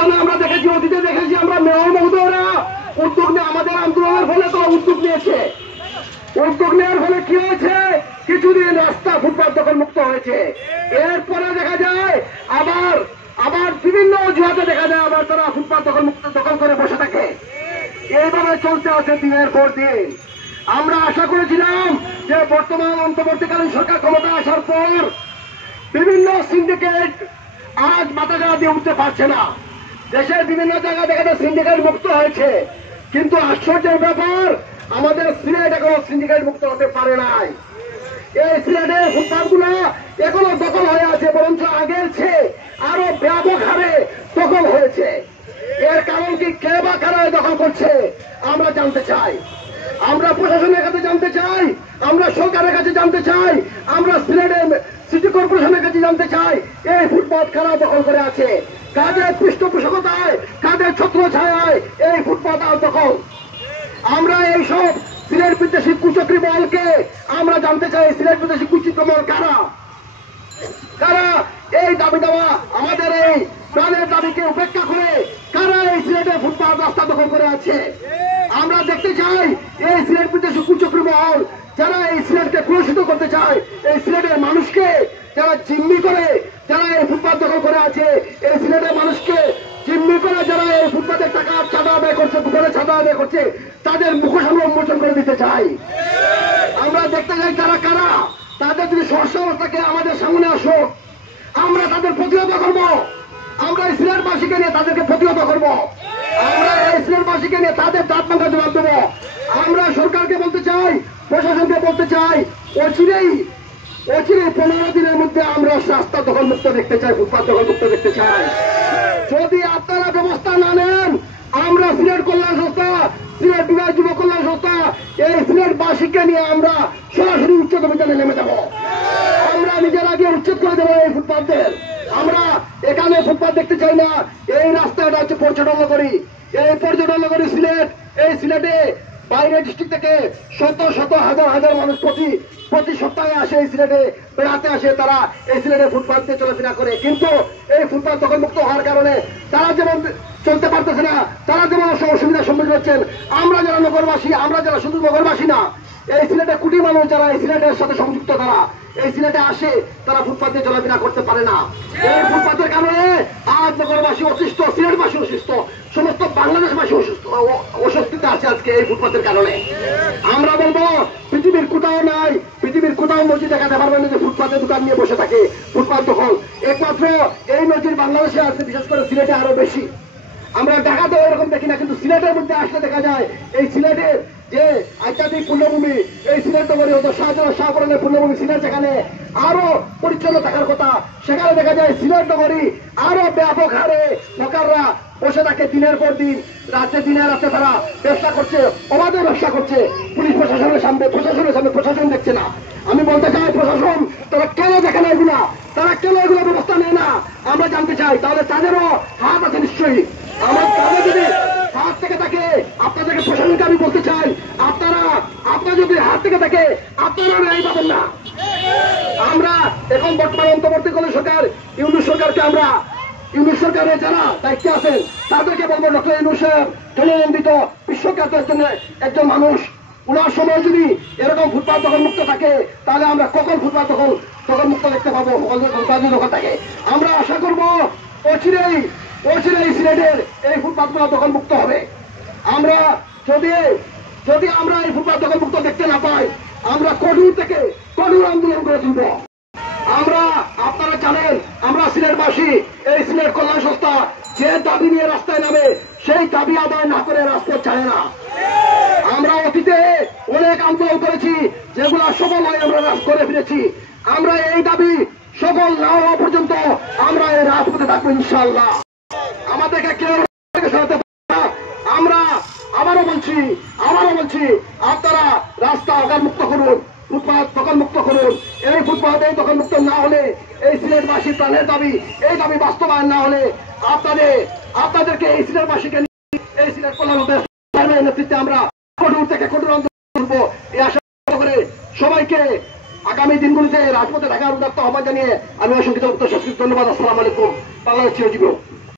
পিছনে আমরা দেখেছি, অতীতে দেখেছি আমরা মেয়র মহোদয়রা উদ্যোগ নিয়ে আমাদের আন্দোলনের ফলে তো উদ্যোগ নিয়েছে। উদ্যোগ নেওয়ার ফলে কি হয়েছে, কিছুদিন রাস্তা ফুটপাত দখল মুক্ত হয়েছে। এরপরে দেখা যায় আবার আবার বিভিন্ন অজুহাতে দেখা যায় আবার তারা ফুটপাত দখল করে বসে থাকে। এইভাবে চলতে আছে দিনের পর দিন। আমরা আশা করেছিলাম যে বর্তমান অন্তর্বর্তীকালীন সরকার ক্ষমতা আসার পর বিভিন্ন সিন্ডিকেট আজ মাথা গাড়া দিয়ে উঠতে পারছে না। দেশের বিভিন্ন জায়গায় দেখা যায় সিন্ডিকেট মুক্ত হয়েছে, কিন্তু আশ্চর্যের ব্যাপার আমাদের সিলেট এখনো সিন্ডিকেট মুক্ত হতে পারে নাই। এই সিলেটের ফুটপাত গুলো এখনো দখল হয়ে আছে, বরঞ্চ আগের চেয়ে আরো ব্যাপক হারে দখল হয়েছে। এর কারণ কি, কে বা কারা দখল করছে আমরা জানতে চাই। আমরা প্রশাসনের কাছে জানতে চাই, আমরা সরকারের কাছে জানতে চাই, আমরা সিলেটের সিটি কর্পোরেশনের কাছে জানতে চাই এই ফুটপাত কারা দখল করে আছে, কাদের পৃষ্ঠপোষকতায়, কাদের ছত্র ছায়ায় এই ফুটপাত আর দখল। আমরা এইসব সিলেট বিদ্বেষী কুচক্রী বলকে আমরা জানতে চাই, সিলেট বিদ্বেষী কুচক্রী বল কারা কারা এই দাবি দেওয়া আমাদের এই প্রাণের দাবিকে উপেক্ষা করে কারা এই সিলেটের ফুটপাত রাস্তা দখল করে আছে। আমরা দেখতে চাই এই সিলেট বিদ্বেষী কুচক্রী মহল যারা এই সিলেটকে কলুষিত করতে চায়, এই সিলেটের মানুষকে যারা জিম্মি করে, যারা এই ফুটপাত দখল করে আছে, এই সিলেটের মানুষকে জিম্মি করে যারা এই ফুটপাতের টাকা চাঁদা আদায় করছে, দোকানে চাঁদা আদায় করছে, তাদের মুখোশ আমরা উন্মোচন করে দিতে চাই। আমরা দেখতে চাই তারা কারা, তাদের যদি সমস্যা থাকে আমাদের সামনে আসো, আমরা তাদের প্রতিহত করবো। আমরা এই সিলেটবাসীকে নিয়ে তাদেরকে প্রতিহত করবো, আমরা এই সিলেটবাসীকে নিয়ে তাদের দাঁত ভাঙা জবাব দেবো। আমরা সরকারকে বলতে চাই, প্রশাসনকে বলতে চাই, অচিরেই 15 দিনের মধ্যে আমরা রাস্তা দখল মুক্ত দেখতে চাই, ফুটপাত দখল মুক্ত দেখতে চাই। যদি আপনারা ব্যবস্থা না নেন, আমরা সিলেট কল্যাণ সংস্থা, সিলেট বিভাগ যুব কল্যাণ সংস্থা এই সিলেটবাসীকে নিয়ে আমরা সরাসরি উচ্ছেদ অভিযানে নেমে যাব। আমরা নিজের আগে উচ্ছেদ করে দেবো এই ফুটপাতদের। আমরা এখানে ফুটপাত দেখতে চাই না। এই রাস্তাটা হচ্ছে পর্যটন নগরী, এই পর্যটন নগরী সিলেট। এই সিলেটে বাইরের ডিস্ট্রিক্ট থেকে শত শত হাজার হাজার মানুষ প্রতি সপ্তাহে আসে এই সিলেটে বেড়াতে আসে, তারা এই সিলেটে ফুটপাত দিয়ে চলাফেরা করে। কিন্তু এই ফুটপাত দখল মুক্ত হওয়ার কারণে তারা যেমন চলতে পারতেছে না, তারা যেমন অসুবিধার সম্মুখীন হচ্ছেন, আমরা যারা নগরবাসী, আমরা যারা শুধু নগরবাসী না, এই সিলেটে কোটি মানুষ যারা এই সিলেটের সাথে সংযুক্ত, তারা এই সিলেটে আসে, তারা ফুটপাত দিয়ে চলাফেরা করতে পারে না। এই ফুটপাতের কারণে আজ নগরবাসী অসুস্থ, সিলেটবাসী অসুস্থ, সমস্ত বাংলাদেশবাসী অস্বস্তিতে আছে আজকে এই ফুটপাতের কারণে। আমরা বলবো পৃথিবীর কোথাও নাই, পৃথিবীর কোথাও নজির দেখাতে পারবেন না যে ফুটপাতে দোকান নিয়ে বসে থাকে, ফুটপাত দখল। একমাত্র এই নজির বাংলাদেশে আছে, বিশেষ করে সিলেটে আরো বেশি। আমরা ঢাকাতেও এরকম দেখি না, কিন্তু সিলেটের মধ্যে আসলে দেখা যায় এই সিলেটের যে আধ্যাত্মিক পুণ্যভূমি, এই সিলেট নগরী হতো শাহপুরানের পুণ্যভূমি সিলেট, যেখানে আরো পরিচ্ছন্ন থাকার কথা, সেখানে দেখা যায় সিলেট নগরী আরো ব্যাপক হারে হকাররা বসে থাকে দিনের পর দিন, দিনে রাতে তারা ব্যবসা করছে, অবাধে ব্যবসা করছে। পুলিশ প্রশাসনের সামনে প্রশাসন দেখছে না। আমি বলতে চাই প্রশাসন তারা কেন দেখে না এগুলা, তারা কেন এগুলো ব্যবস্থা নেয় না আমরা জানতে চাই। তাহলে তাদেরও হাত আছে নিশ্চয়ই। তাদের যদি হাত থেকে থাকে, আপনাদেরকে প্রশাসনকে আমি বলতে চাই, আপনার যদি হাত থেকে থাকে আপনারা ন্যায় পাবেন না। আমরা এখন বর্তমান অন্তর্বর্তীকালীন সরকার ইউনূস সরকারকে আমরা, ইউনূস সরকারের যারা দায়িত্বে আছেন তাদেরকে বলবো, ডক্টর ইউনূসের জননন্দিত বিশ্বখ্যাত একজন মানুষ, ওনার সময় যদি এরকম ফুটপাত দখল মুক্ত থাকে, তাহলে আমরা কখন ফুটপাত দখল মুক্ত দেখতে পাবো, ফুটপাত দখল থাকে। আমরা আশা করবো অচিরেই সিলেটের এই ফুটপাতগুলো দখল মুক্ত হবে। আমরা যদি আমরা এই ফুটপাত দখল মুক্ত দেখতে না পাই, আমরা কঠোর থেকে কঠোর আন্দোলন করে তুলব। আমরা, আপনারা জানেন, আমরা সিলেটবাসী, এই সিলেট কল্যাণ সংস্থা যে দাবি নিয়ে রাস্তায় নামে, সেই দাবি আদায় না করে রাজপথ ছাড়ে না। আমরা অতীতে অনেক আন্দোলন করেছি, যেগুলো সফল হয় আমরা করে ফিরেছি। আমরা এই দাবি সফল না হওয়া পর্যন্ত আমরা এই রাজপথে থাকবো ইনশাআল্লাহ। আমাদেরকে কেউ সরাতে পারবে না। আমরা আবারও বলছি, আপনারা রাস্তা দখল মুক্ত করুন, ফুটপাত দখল মুক্ত করুন। এই ফুটপাত দখল মুক্ত না হলে, এই সিলেটবাসীর প্রাণের দাবি, এই দাবি বাস্তবায়ন না হলে আপনাদেরকে এই সিলেটবাসীকে এই সিলেট কল্যাণ নেতৃত্বে আমরা কঠোর থেকে কঠোর আন্দোলন করবো এই আশা করে সবাইকে আগামী দিনগুলিতে রাজপথে থাকার উদাত্ত আহ্বান জানিয়ে আমি অসংখ্য ধন্যবাদ। আসসালামু আলাইকুম। বাংলাদেশ চিরজীবী হোক।